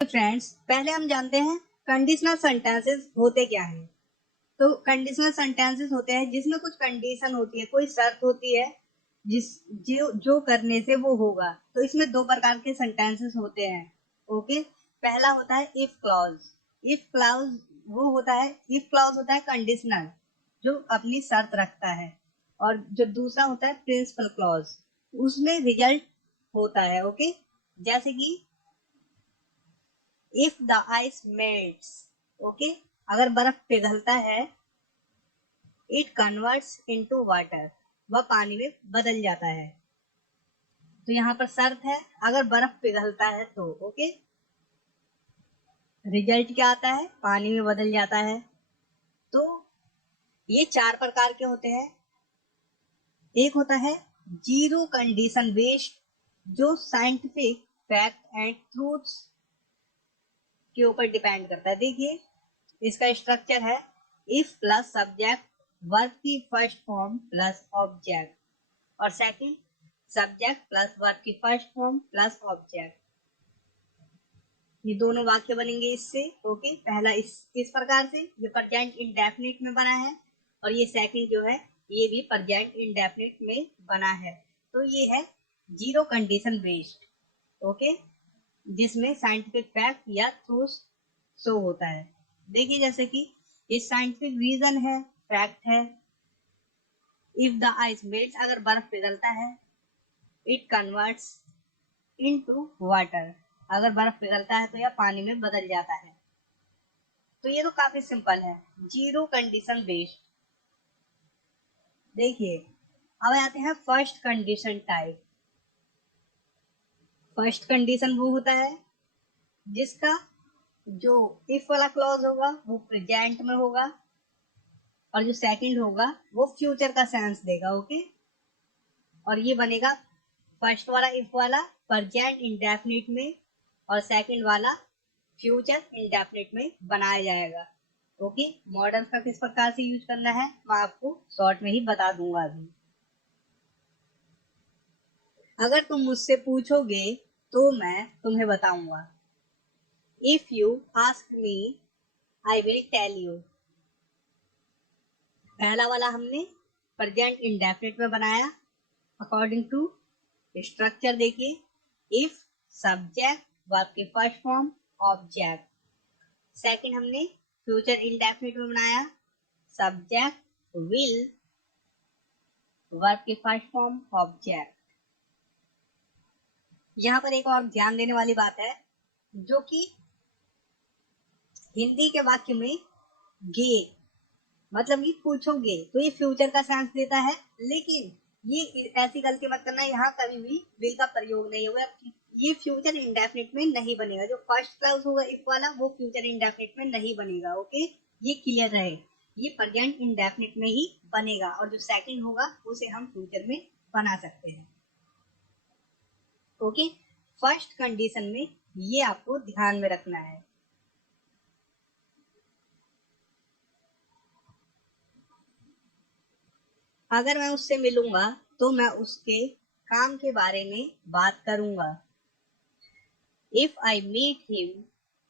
Friends, पहले हम जानते हैं कंडीशनल सेंटेंसेस होते क्या हैं। तो कंडीशनल सेंटेंसेस होते हैं जिसमें कुछ कंडीशन होती है, कोई शर्त होती है जिस जो जो करने से वो होगा। तो इसमें दो प्रकार के सेंटेंसेस होते हैं। ओके, पहला होता है इफ क्लॉज। इफ क्लॉज वो होता है, इफ क्लॉज होता है कंडीशनल, जो अपनी शर्त रखता है। और जो दूसरा होता है प्रिंसिपल क्लॉज, उसमें रिजल्ट होता है। ओके, जैसे कि if the ice melts, okay, अगर बर्फ पिघलता है, इट कन्वर्ट्स इनटू वाटर, वह पानी में बदल जाता है। तो यहाँ पर शर्त है, अगर बर्फ पिघलता है तो ओके, रिजल्ट क्या आता है, पानी में बदल जाता है। तो ये चार प्रकार के होते हैं। एक होता है जीरो कंडीशन बेस्ड, जो साइंटिफिक फैक्ट एंड ट्रूथ्स के ऊपर डिपेंड करता है। देखिए, इसका स्ट्रक्चर है इफ प्लस सब्जेक्ट, वर्ब की फर्स्ट फॉर्म प्लस ऑब्जेक्ट, और सेकंड सब्जेक्ट प्लस वर्ब की फर्स्ट फॉर्म प्लस ऑब्जेक्ट। ये दोनों वाक्य बनेंगे इससे। ओके, पहला इस प्रकार से, ये प्रेजेंट इंडेफिनिट में बना है, और ये सेकंड जो है ये भी प्रेजेंट इंडेफिनिट में बना है। तो ये है जीरो कंडीशन बेस्ड, ओके, जिसमें साइंटिफिक फैक्ट या ट्रूथ शो होता है। देखिए, जैसे कि ये साइंटिफिक रीजन है, फैक्ट है। इफ द आइस मेल्ट्स, अगर बर्फ पिघलता है, इट कन्वर्ट्स इनटू वाटर, अगर बर्फ पिघलता है तो यह पानी में बदल जाता है। तो ये तो काफी सिंपल है, जीरो कंडीशन बेस्ड। देखिए, अब आते हैं first condition type. First condition वो होता है जिसका जो इफ वाला क्लॉज होगा वो प्रेजेंट में होगा, और जो सेकंड होगा वो फ्यूचर का सेंस देगा। ओके, और ये बनेगा फर्स्ट वाला इफ वाला प्रेजेंट इंडेफिनिट में, और सेकंड वाला फ्यूचर इंडेफिनिट में बनाया जाएगा। ओके, मॉडर्न का किस प्रकार से यूज करना है मैं आपको शॉर्ट में ही बता दूंगा अभी। अगर तुम मुझसे पूछोगे तो मैं तुम्हें बताऊंगा। If you ask me I will tell you. पहला वाला हमने प्रेजेंट इंडेफिनिट में बनाया अकॉर्डिंग टू स्ट्रक्चर। देखिए, इफ सब्जेक्ट वर्ब की फर्स्ट फॉर्म ऑब्जेक्ट। सेकंड हमने फ्यूचर इंडेफिनिट में बनाया सब्जेक्ट विल वर्ब की फर्स्ट फॉर्म ऑब्जेक्ट। यहाँ पर एक और ध्यान देने वाली बात है, जो कि हिंदी के वाक्य में गे मतलब कि पूछोगे तो ये फ्यूचर का सेंस देता है, लेकिन ये ऐसी गलती मत करना, यहाँ कभी भी विल का प्रयोग नहीं होगा। ये फ्यूचर इंडेफिनिट में नहीं बनेगा। जो फर्स्ट क्लाउज होगा इफ वाला वो फ्यूचर इंडेफिनिट में नहीं बनेगा। ओके, ये क्लियर रहे, ये प्रेजेंट इंडेफिनिट में ही बनेगा, और जो सेकंड होगा उसे हम फ्यूचर में बना सकते हैं। ओके, फर्स्ट कंडीशन में ये आपको ध्यान में रखना है। अगर मैं उससे मिलूंगा तो मैं उसके काम के बारे में बात करूंगा। If I meet him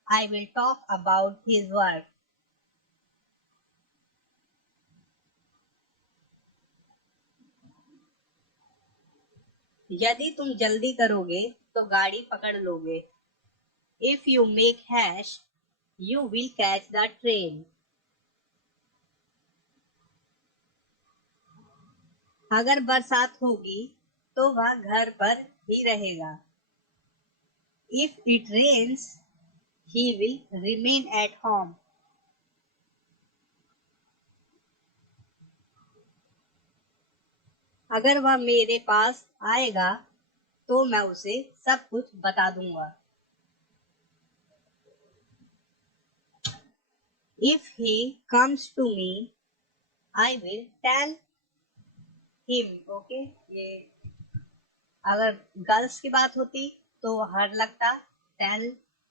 I will talk about his work. यदि तुम जल्दी करोगे तो गाड़ी पकड़ लोगे। If you make haste you will catch the train. अगर बरसात होगी तो वह घर पर ही रहेगा। If it rains he will remain at home. अगर वह मेरे पास आएगा तो मैं उसे सब कुछ बता दूंगा। If he comes to me, I will tell him. Okay, ये अगर गर्ल्स की बात होती तो हर लगता tell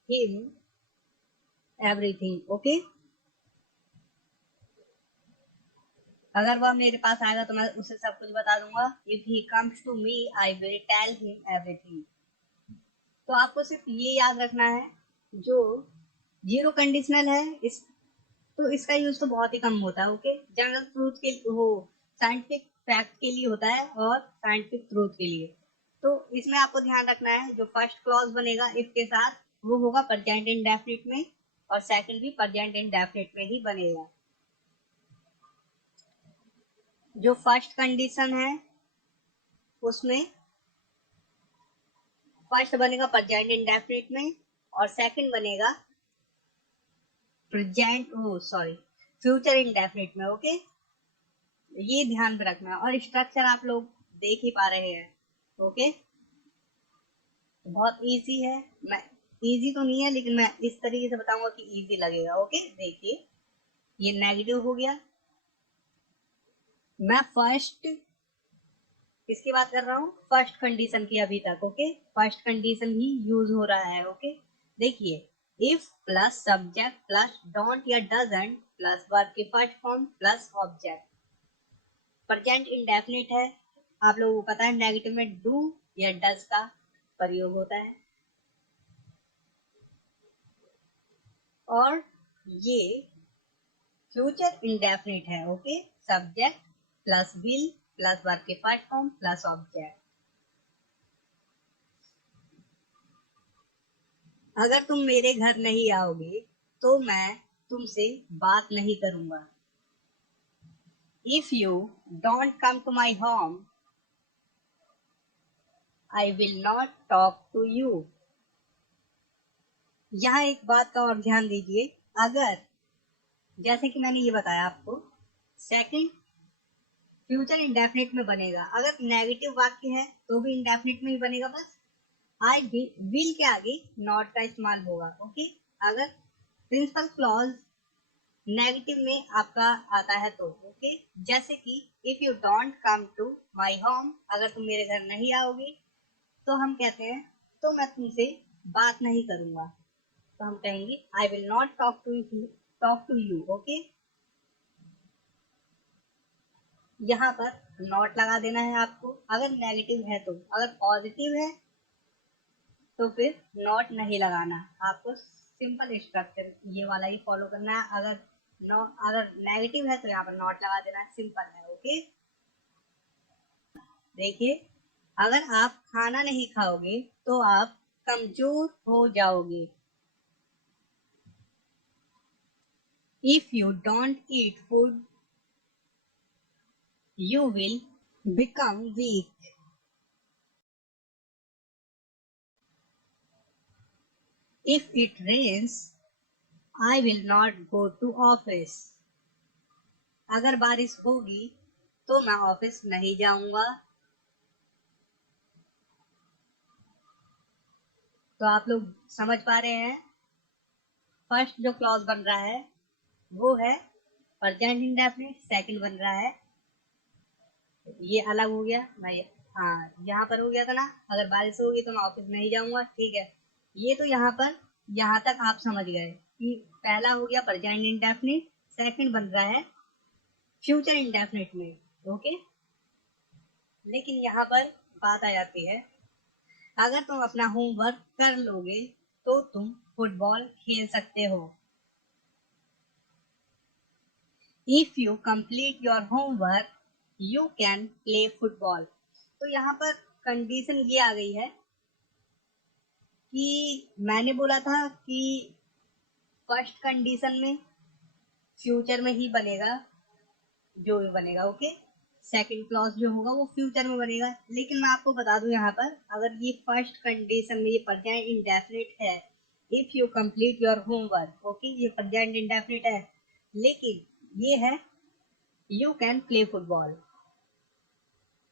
him everything. Okay, अगर वह मेरे पास आएगा तो मैं उसे सब कुछ बता दूंगा। If he comes to me, I will tell him everything. तो आपको सिर्फ ये याद रखना है जो जीरो कंडीशनल है तो इसका यूज तो बहुत ही कम होता है। ओके, जनरल ट्रूथ के वो साइंटिफिक फैक्ट के लिए होता है और साइंटिफिक ट्रूथ के लिए। तो इसमें आपको ध्यान रखना है जो फर्स्ट क्लॉज बनेगा इफ के साथ वो होगा प्रेजेंट इंडेफिनिट में, और सेकंड भी प्रेजेंट इंडेफिनिट में ही बनेगा। जो फर्स्ट कंडीशन है उसमें फर्स्ट बनेगा प्रेजेंट इंडेफिनिट में और सेकंड बनेगा फ्यूचर इंडेफिनिट में। ओके, ये ध्यान में रखना। और स्ट्रक्चर आप लोग देख ही पा रहे हैं। ओके, बहुत इजी है। मैं इजी तो नहीं है लेकिन मैं इस तरीके से बताऊंगा कि इजी लगेगा। ओके, देखिए ये नेगेटिव हो गया। मैं फर्स्ट किसकी बात कर रहा हूँ? फर्स्ट कंडीशन की अभी तक। ओके, फर्स्ट कंडीशन ही यूज हो रहा है। ओके, देखिए if plus subject plus don't या डजंट प्लस वर्ब की first form plus object. Present indefinite है, आप लोगों को पता है नेगेटिव में डू या डज का प्रयोग होता है। और ये फ्यूचर इंडेफिनिट है। Okay, subject plus will plus verb के फर्स्ट फॉर्म प्लस ऑब्जेक्ट। अगर तुम मेरे घर नहीं आओगे तो मैं तुमसे बात नहीं करूंगा। If you don't come to my home I will not talk to you. यहाँ एक बात का और ध्यान दीजिए, अगर जैसे कि मैंने ये बताया आपको, सेकंड फ्यूचर इंडेफिनिट में बनेगा। अगर नेगेटिव वाक्य है तो भी इंडेफिनिट में ही बनेगा, बस आई विल के आगे नॉट का इस्तेमाल होगा। ओके, अगर प्रिंसिपल क्लॉज नेगेटिव में आपका आता है तो ओके, जैसे कि if you don't come to my home, अगर तुम मेरे घर नहीं आओगे तो हम कहते हैं तो मैं तुमसे बात नहीं करूंगा, तो हम कहेंगे I will not talk to you. Okay, यहाँ पर नॉट लगा देना है आपको अगर नेगेटिव है तो। अगर पॉजिटिव है तो फिर नॉट नहीं लगाना, आपको सिंपल स्ट्रक्चर ये वाला ही फॉलो करना है। अगर नेगेटिव है तो यहाँ पर नॉट लगा देना है, सिंपल है। ओके, देखिए अगर आप खाना नहीं खाओगे तो आप कमजोर हो जाओगे। If you don't eat food you will become weak. If it rains I will not go to office. अगर बारिश होगी तो मैं ऑफिस नहीं जाऊंगा। तो आप लोग समझ पा रहे हैं, फर्स्ट जो क्लॉज बन रहा है वो है प्रेजेंट इंडेफिनिट, सेकंड बन रहा है ये अलग हो गया भाई। हाँ, यहाँ पर हो गया था ना, अगर बारिश होगी तो मैं ऑफिस नहीं जाऊंगा। ठीक है, ये तो यहाँ पर यहाँ तक आप समझ गए कि पहला हो गया प्रेजेंट इंडेफिनिट, सेकंड बन रहा है फ्यूचर इंडेफिनिट में। ओके, लेकिन यहाँ पर बात आ जाती है, अगर तुम अपना होमवर्क कर लोगे तो तुम फुटबॉल खेल सकते हो। If you complete your homework you can play football. तो यहाँ पर कंडीशन ये आ गई है कि मैंने बोला था कि फर्स्ट कंडीशन में फ्यूचर में ही बनेगा जो भी बनेगा। ओके, सेकंड क्लॉज जो होगा वो फ्यूचर में बनेगा। लेकिन मैं आपको बता दूं यहाँ पर, अगर ये फर्स्ट कंडीशन में ये प्रेजेंट इंडेफिनिट है, if you complete your homework, okay ये प्रेजेंट इंडेफिनिट है, लेकिन ये है यू कैन प्ले फुटबॉल।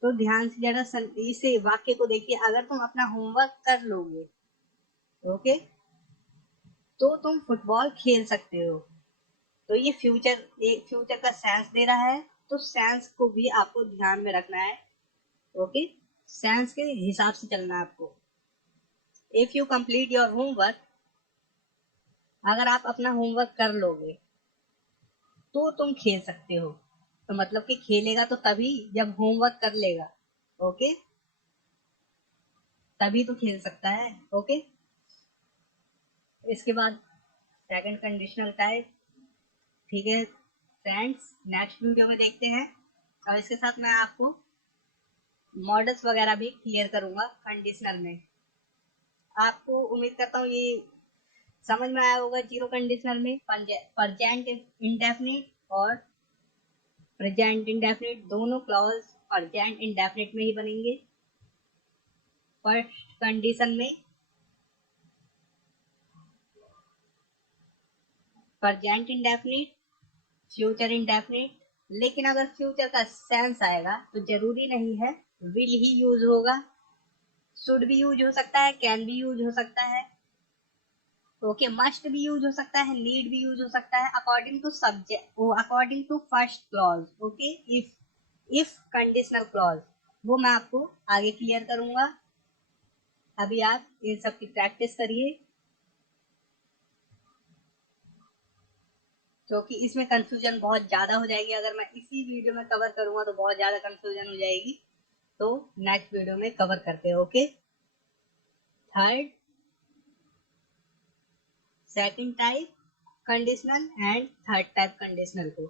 तो ध्यान से जरा इसे वाक्य को देखिए, अगर तुम अपना होमवर्क कर लोगे ओके तो तुम फुटबॉल खेल सकते हो। तो ये फ्यूचर का सेंस दे रहा है, तो सेंस को भी आपको ध्यान में रखना है। ओके, सेंस के हिसाब से चलना है आपको। If you complete your homework, अगर आप अपना होमवर्क कर लोगे तो तुम खेल सकते हो। तो मतलब कि खेलेगा तो तभी जब होमवर्क कर लेगा। ओके, तभी तो खेल सकता है। ओके, इसके बाद सेकंड कंडीशनल टाइप। ठीक है फ्रेंड्स, नेक्स्ट वीडियो में देखते हैं और इसके साथ मैं आपको मॉडल्स वगैरह भी क्लियर करूंगा कंडीशनल में। आपको उम्मीद करता हूँ ये समझ में आया होगा। जीरो कंडीशनल में प्रेजेंट इंडेफिनिट और प्रेजेंट इंडेफिनिट दोनों क्लॉज प्रेजेंट इंडेफिनिट में ही बनेंगे। फर्स्ट कंडीशन में प्रेजेंट इंडेफिनिट, फ्यूचर इंडेफिनिट, लेकिन अगर फ्यूचर का सेंस आएगा तो जरूरी नहीं है विल ही यूज होगा, शुड भी यूज हो सकता है, कैन भी यूज हो सकता है, ओके, मस्ट भी यूज हो सकता है, नीड भी यूज हो सकता है according to subject, according to first clause. Okay, if conditional clause वो मैं आपको आगे क्लियर करूंगा। अभी आप इन सब की प्रैक्टिस करिए क्योंकि इसमें कंफ्यूजन बहुत ज्यादा हो जाएगी। अगर मैं इसी वीडियो में कवर करूंगा तो बहुत ज्यादा कंफ्यूजन हो जाएगी, तो नेक्स्ट वीडियो में कवर करते हैं। Okay, third second type conditional and third type conditional को